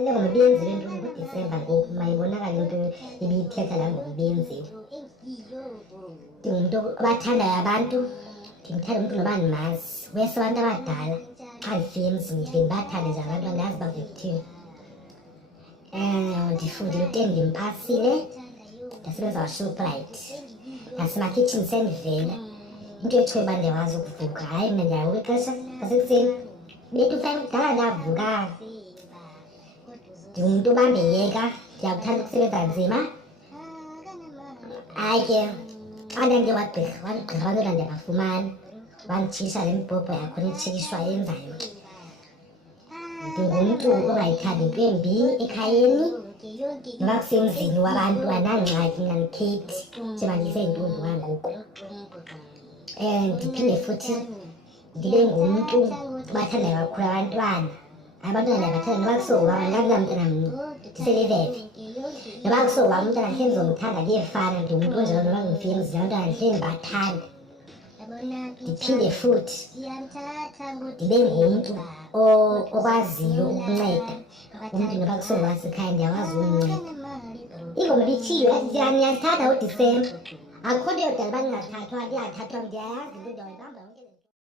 ngoba ibiyenziwe into ngoDisemba ngoku mayibonakale into ibiyithetha la ngoba ibiyenziwe. Ndingumuntu obathandayo abantu, ndimthanda umntu noba ndimazi. Wese abantu abadala xa ndifika emzini ndivele ndibathande nje abantu andazi bavuke kuthini. Ndifundile uTen ndimpasile, ndasebenza kwaShoprite, nasemakhitshini sendivela. Into etshoyo uba ndiyakwazi ukuvuka, hayi mna ndiyavuka ixesha lasekuseni bethu 5 kudala ndavuka. Ndingumntu obambeyeka, ndiyakuthanda ukusebenza nzima. Hayi ke xa ndandiye wagqirha abantwana ndiyabafumana, wanditshisha le mbhobho yakhona itshikishwa yenzayo. Ndingumntu ongayithandi into embi ekhayeni noba kusemzini wabantu andinangxaki mna ndikhethi njengoba ndiseyintombi wangoku. Ndiphinde futhi ndibe ngumntu obathandayo kakhulu abantwana. Abantwana ndiyabathanda noba kusokuba andinamntana mnye ndiseleveve. Noba kusokuba umntana ndihle ndizomthanda kuyefana, ndingumntu onjalo noba ngifika emzini abantwana ndihle ndibathanda. Ndiphinde futhi ndibe ngumntu okwaziyo ukunceda umntu noba kusokuba wasekhaya ndiyakwazi ukumnceda. Ingoma ibithiywe niyazithanda uDisemba, akukho nto yodala uba ndingathathwa, ndiyathathwa ndiyayazi.